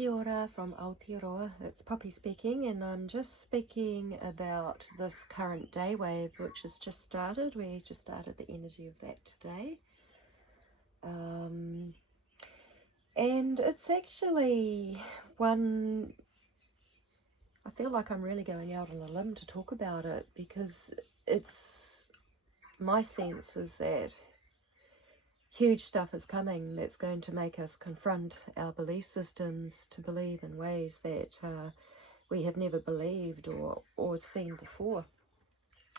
Kia ora from Aotearoa. It's Poppy speaking, and I'm just speaking about this current day wave which has just started. We just started the energy of that today. And it's actually one, I feel like I'm really going out on a limb to talk about it, because it's, my sense is that huge stuff is coming that's going to make us confront our belief systems, to believe in ways that we have never believed or seen before.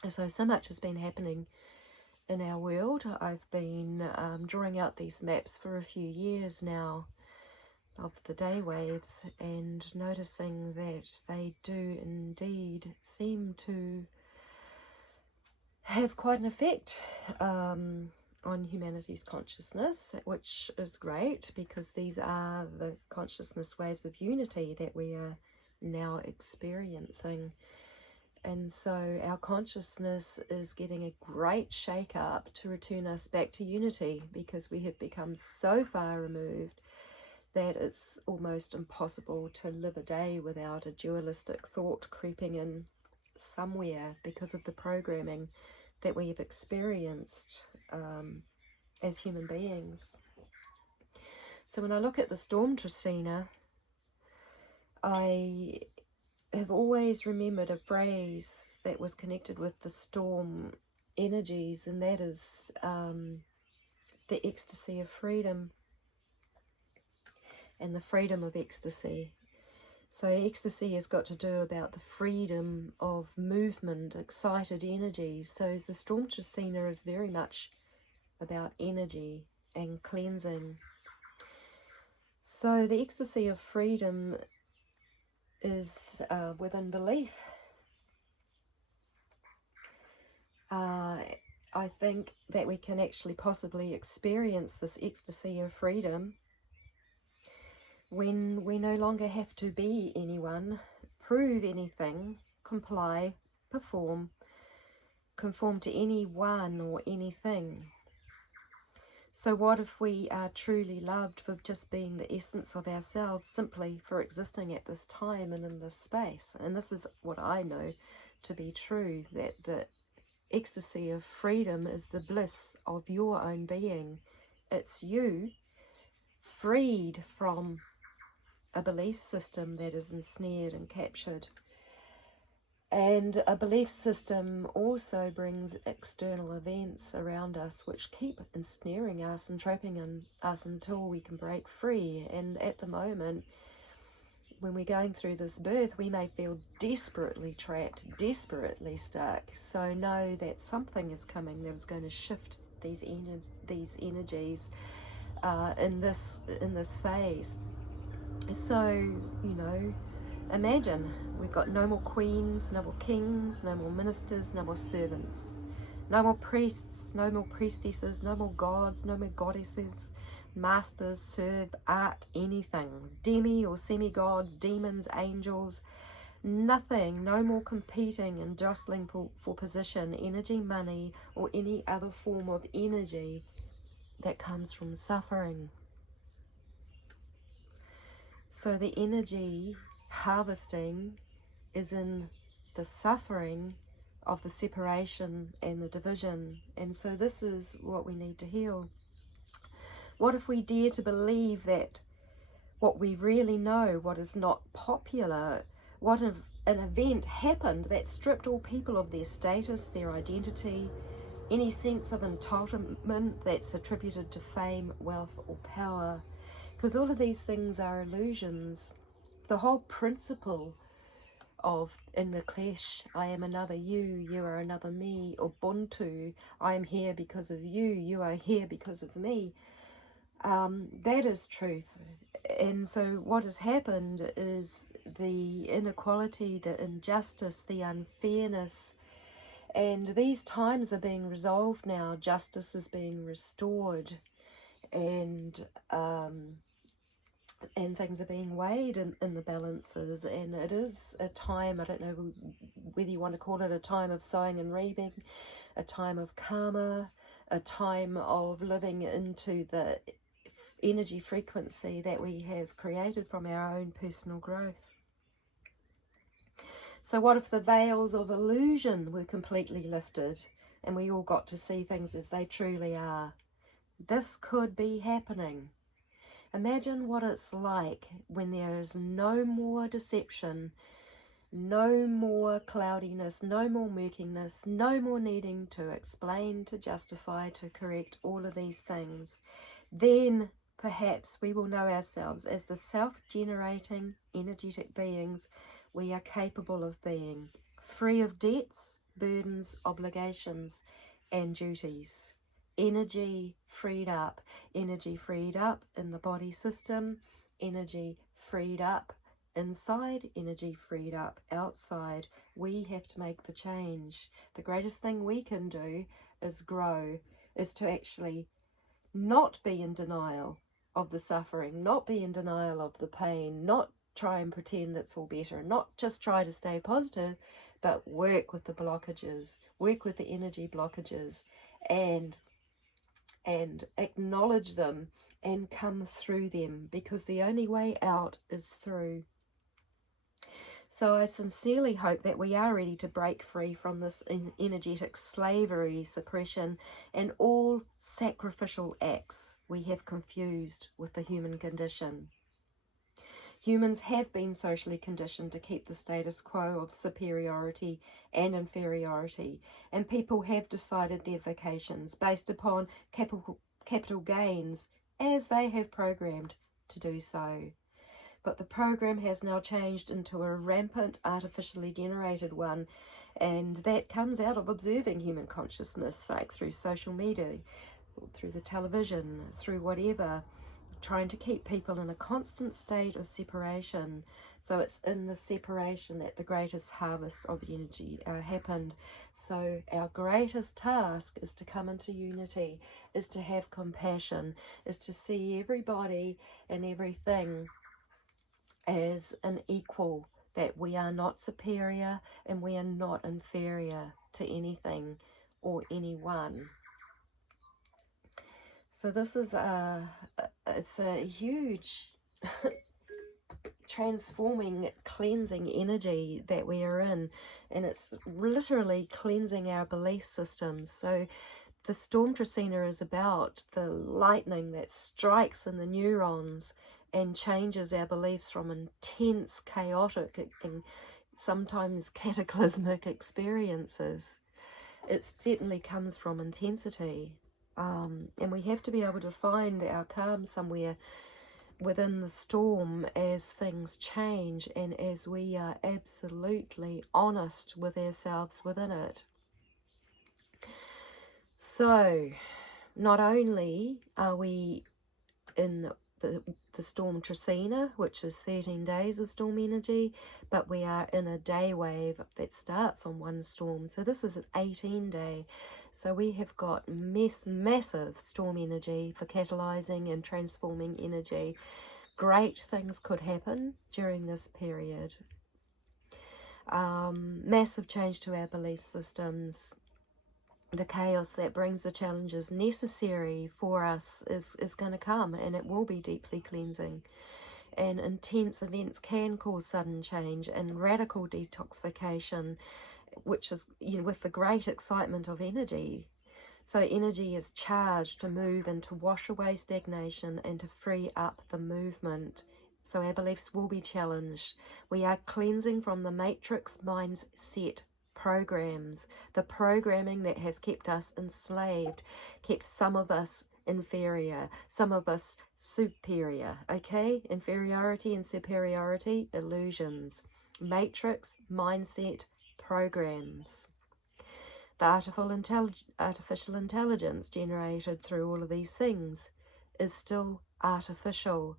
So much has been happening in our world. I've been drawing out these maps for a few years now of the day waves, and noticing that they do indeed seem to have quite an effect on humanity's consciousness, which is great, because these are the consciousness waves of unity that we are now experiencing. And so our consciousness is getting a great shake up to return us back to unity, because we have become so far removed that it's almost impossible to live a day without a dualistic thought creeping in somewhere, because of the programming that we've experienced as human beings. So when I look at the storm TRECENA, I have always remembered a phrase that was connected with the storm energies, and that is the ecstasy of freedom, and the freedom of ecstasy. So ecstasy has got to do about the freedom of movement, excited energy. So the storm TRECENA is very much about energy and cleansing. So the ecstasy of freedom is within belief. I think that we can actually possibly experience this ecstasy of freedom when we no longer have to be anyone, prove anything, comply, perform, conform to anyone or anything. So what if we are truly loved for just being the essence of ourselves, simply for existing at this time and in this space? And this is what I know to be true, that the ecstasy of freedom is the bliss of your own being. It's you freed from a belief system that is ensnared and captured. And a belief system also brings external events around us which keep ensnaring us and trapping us until we can break free. And at the moment, when we're going through this birth, we may feel desperately trapped, desperately stuck. So know that something is coming that is going to shift these energies in this phase. So, you know, imagine we've got no more queens, no more kings, no more ministers, no more servants, no more priests, no more priestesses, no more gods, no more goddesses, masters, serve, arc, anything, demi or semi-gods, demons, angels, nothing, no more competing and jostling for position, energy, money, or any other form of energy that comes from suffering. So the energy harvesting is in the suffering of the separation and the division. And so this is what we need to heal. What if we dare to believe that what we really know, what is not popular, what if an event happened that stripped all people of their status, their identity, any sense of entitlement that's attributed to fame, wealth, or power? Because all of these things are illusions. The whole principle of in the Clash, I am another you, you are another me, or Ubuntu, I am here because of you, you are here because of me, that is truth. And so what has happened is the inequality, the injustice, the unfairness, and these times are being resolved now. Justice is being restored, and things are being weighed in the balances, and it is a time, I don't know whether you want to call it a time of sowing and reaping, a time of karma, a time of living into the energy frequency that we have created from our own personal growth. So what if the veils of illusion were completely lifted and we all got to see things as they truly are? This could be happening. Imagine what it's like when there is no more deception, no more cloudiness, no more murkiness, no more needing to explain, to justify, to correct all of these things. Then perhaps we will know ourselves as the self-generating, energetic beings we are capable of being, free of debts, burdens, obligations, and duties. Energy freed up in the body system, energy freed up inside, energy freed up outside. We have to make the change. The greatest thing we can do is grow, is to actually not be in denial of the suffering, not be in denial of the pain, not try and pretend that's all better, not just try to stay positive, but work with the blockages, work with the energy blockages, and acknowledge them and come through them, because the only way out is through. So I sincerely hope that we are ready to break free from this energetic slavery, suppression, and all sacrificial acts we have confused with the human condition. Humans have been socially conditioned to keep the status quo of superiority and inferiority, and people have decided their vocations based upon capital gains as they have programmed to do so. But the program has now changed into a rampant, artificially generated one, and that comes out of observing human consciousness, like through social media, through the television, through whatever, trying to keep people in a constant state of separation. So it's in the separation that the greatest harvest of energy happened. So our greatest task is to come into unity, is to have compassion, is to see everybody and everything as an equal, that we are not superior and we are not inferior to anything or anyone. So this is it's a huge transforming, cleansing energy that we are in, and it's literally cleansing our belief systems. So the storm TRECENA is about the lightning that strikes in the neurons and changes our beliefs from intense, chaotic, and sometimes cataclysmic experiences. It certainly comes from intensity. And we have to be able to find our calm somewhere within the storm as things change and as we are absolutely honest with ourselves within it. So, not only are we in the storm TRECENA, which is 13 days of storm energy, but we are in a day wave that starts on one storm. So this is an 18-day. So we have got massive storm energy for catalyzing and transforming energy. Great things could happen during this period. Massive change to our belief systems. The chaos that brings the challenges necessary for us is going to come, and it will be deeply cleansing. And intense events can cause sudden change and radical detoxification, which is, with the great excitement of energy. So energy is charged to move and to wash away stagnation and to free up the movement. So our beliefs will be challenged. We are cleansing from the matrix mindset programs, the programming that has kept us enslaved, kept some of us inferior, some of us superior, okay? Inferiority and superiority, illusions. Matrix mindset programs. The artificial intelligence generated through all of these things is still artificial.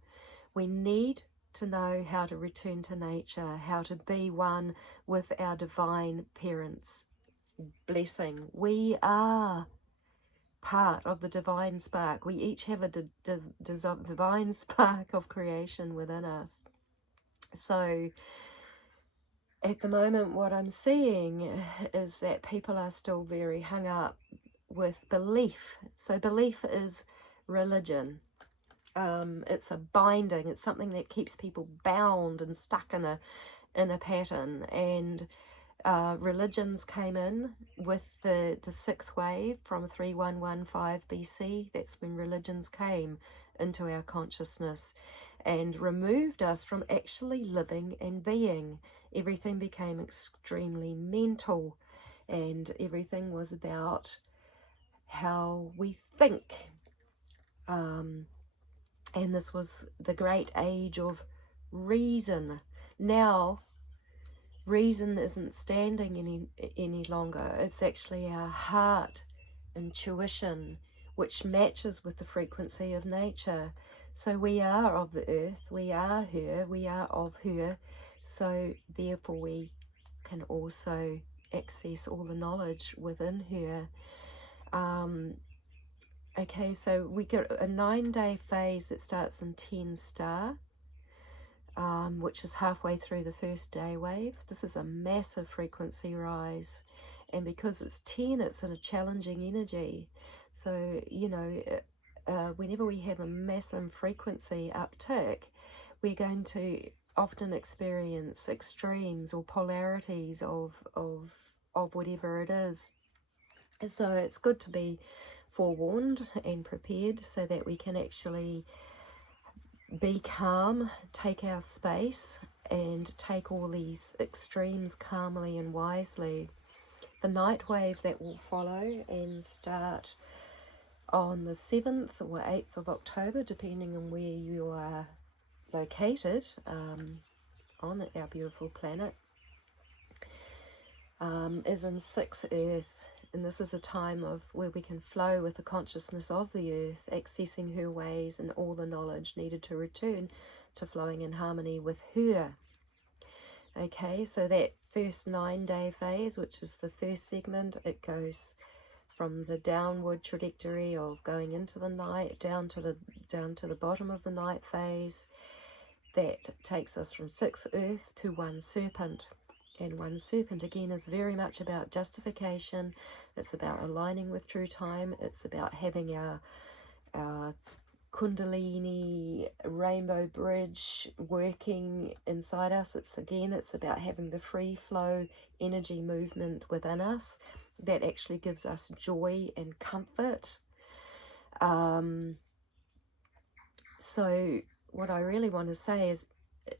We need to know how to return to nature, how to be one with our divine parents' blessing. We are part of the divine spark. We each have a divine spark of creation within us. So at the moment, what I'm seeing is that people are still very hung up with belief. So belief is religion. It's a binding. It's something that keeps people bound and stuck in a pattern. And religions came in with the sixth wave from 3115 BC. That's when religions came into our consciousness and removed us from actually living and being. Everything became extremely mental, and everything was about how we think. And this was the great age of reason. Now, reason isn't standing any longer. It's actually our heart intuition, which matches with the frequency of nature. So we are of the earth, we are her, we are of her. So therefore we can also access all the knowledge within her. Okay, so we get a 9-day phase that starts in 10 star, which is halfway through the first day wave. This is a massive frequency rise, and because it's 10, it's in a challenging energy. So, you know, whenever we have a massive frequency uptick, we're going to often experience extremes or polarities of whatever it is. So it's good to be forewarned and prepared so that we can actually be calm, take our space, and take all these extremes calmly and wisely. The night wave that will follow and start on the 7th or 8th of October, depending on where you are located on our beautiful planet, is in 6 Earth. And this is a time of where we can flow with the consciousness of the earth, accessing her ways and all the knowledge needed to return to flowing in harmony with her. Okay, so that first 9-day phase, which is the first segment, it goes from the downward trajectory of going into the night down to the bottom of the night phase. That takes us from 6 Earth to 1 Serpent. And 1 Serpent, again, is very much about justification. It's about aligning with true time. It's about having our Kundalini rainbow bridge working inside us. It's about having the free flow energy movement within us that actually gives us joy and comfort. So what I really want to say is,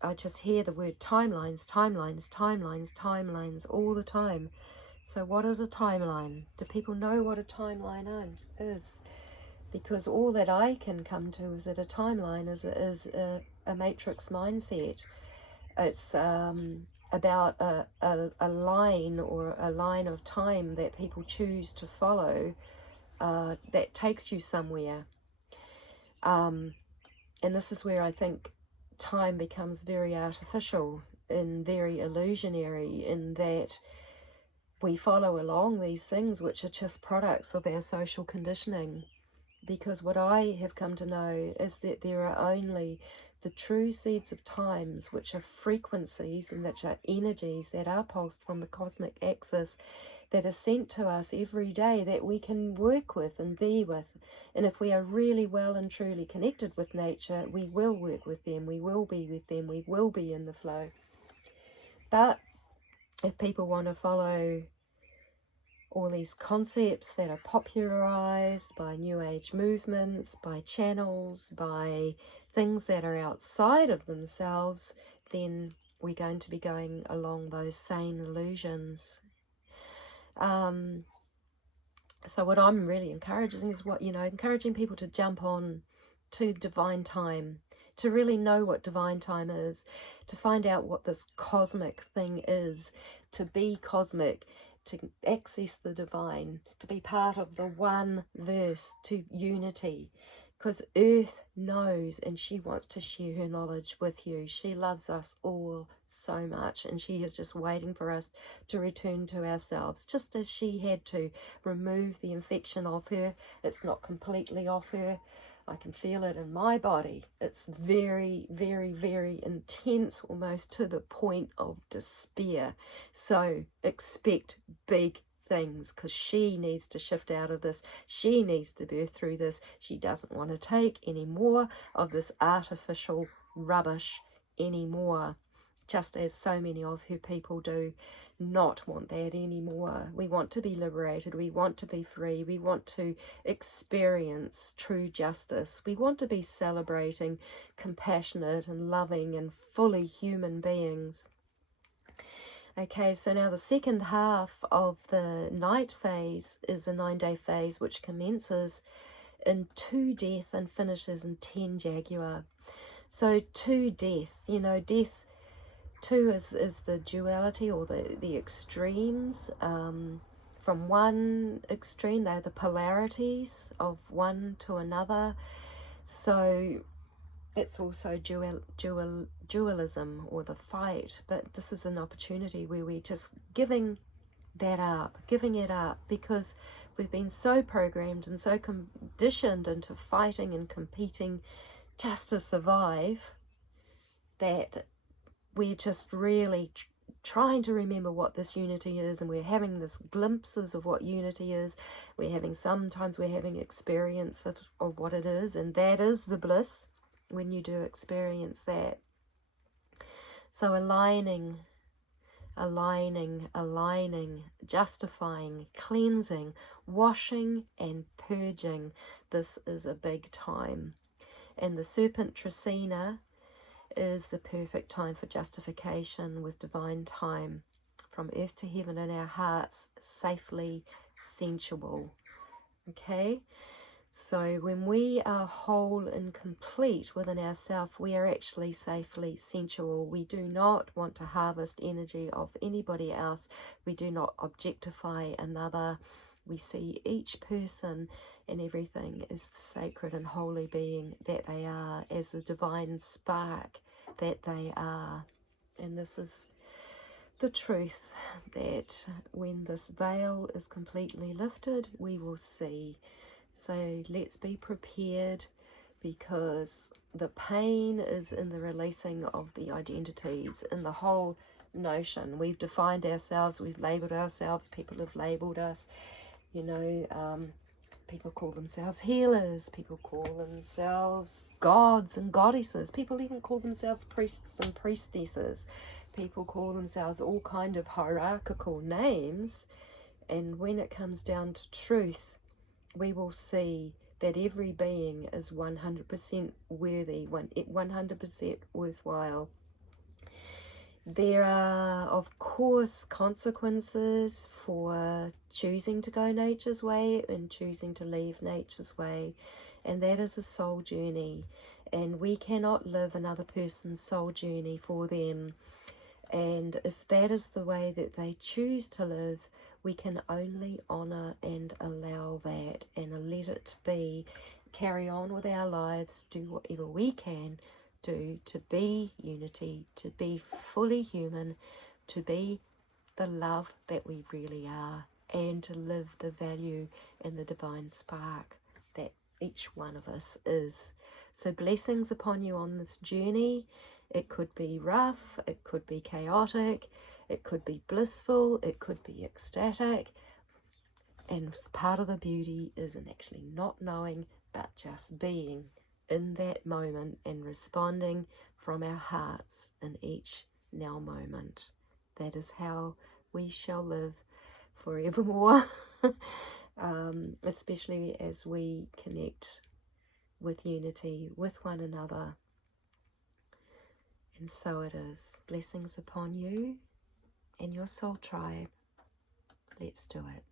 I just hear the word timelines, timelines, timelines, timelines all the time. So what is a timeline? Do people know what a timeline is? Because all that I can come to is that a timeline is a matrix mindset. It's about a line or a line of time that people choose to follow that takes you somewhere. And this is where I think time becomes very artificial and very illusionary, in that we follow along these things which are just products of our social conditioning. Because what I have come to know is that there are only the true seeds of times, which are frequencies and which are energies that are pulsed from the cosmic axis, that are sent to us every day, that we can work with and be with. And if we are really well and truly connected with nature, we will work with them, we will be with them, we will be in the flow. But if people want to follow all these concepts that are popularized by New Age movements, by channels, by things that are outside of themselves, then we're going to be going along those same illusions. So what I'm really encouraging is encouraging people to jump on to divine time, to really know what divine time is, to find out what this cosmic thing is, to be cosmic, to access the divine, to be part of the one verse, to unity. Because Earth knows, and she wants to share her knowledge with you. She loves us all so much, and she is just waiting for us to return to ourselves, just as she had to remove the infection off her. It's not completely off her. I can feel it in my body. It's very, very, very intense, almost to the point of despair. So expect big things because she needs to shift out of this. She needs to birth through this. She doesn't want to take any more of this artificial rubbish anymore, just as so many of her people do not want that anymore. We want to be liberated. We want to be free. We want to experience true justice. We want to be celebrating compassionate and loving and fully human beings. Okay, so now the second half of the night phase is a 9-day phase which commences in 2 death and finishes in 10 jaguar. So 2 death, you know, death 2 is the duality or the extremes. From one extreme, they're the polarities of one to another. So it's also dualism or the fight, but this is an opportunity where we're just giving it up, because we've been so programmed and so conditioned into fighting and competing just to survive that we're just really trying to remember what this unity is, and we're having this glimpses of what unity is. Sometimes we're having experience of what it is, and that is the bliss when you do experience that. So aligning, justifying, cleansing, washing and purging. This is a big time. And the serpent TRECENA is the perfect time for justification with divine time, from earth to heaven in our hearts, safely sensual. Okay, so when we are whole and complete within ourselves, we are actually safely sensual. We do not want to harvest energy of anybody else. We do not objectify another. We see each person and everything as the sacred and holy being that they are, as the divine spark that they are. And this is the truth, that when this veil is completely lifted, we will see. So let's be prepared, because the pain is in the releasing of the identities, in the whole notion. We've defined ourselves, we've labelled ourselves, people have labelled us, you know, people call themselves healers, people call themselves gods and goddesses, people even call themselves priests and priestesses, people call themselves all kind of hierarchical names. And when it comes down to truth, we will see that every being is 100% worthy, 100% worthwhile. There are, of course, consequences for choosing to go nature's way and choosing to leave nature's way, and that is a soul journey, and we cannot live another person's soul journey for them. And if that is the way that they choose to live, we can only honour and allow that and let it be, carry on with our lives, do whatever we can do to be unity, to be fully human, to be the love that we really are, and to live the value and the divine spark that each one of us is. So blessings upon you on this journey. It could be rough, it could be chaotic, it could be blissful, it could be ecstatic, and part of the beauty is in actually not knowing, but just being in that moment and responding from our hearts in each now moment. That is how we shall live forevermore, especially as we connect with unity with one another. And so it is. Blessings upon you and your soul tribe. Let's do it.